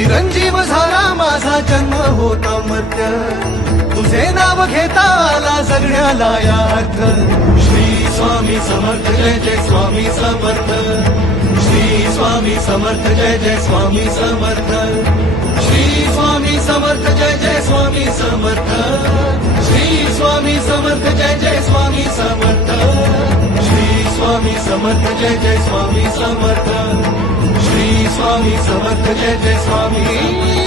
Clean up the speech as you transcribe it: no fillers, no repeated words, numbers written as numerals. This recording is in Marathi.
चिरंजीव झाला माझा जन्म होता मर्त्य, तुझे नाव घेता आला जगण्याला या अर्थ. श्री स्वामी समर्थ जय जय स्वामी समर्थ, श्री स्वामी समर्थ जय जय स्वामी समर्थ, श्री स्वामी समर्थ जय जय स्वामी समर्थ, श्री स्वामी समर्थ जय जय स्वामी समर्थ, श्री स्वामी समर्थ जय जय स्वामी समर्थ, श्री स्वामी समर्थ जय जय स्वामी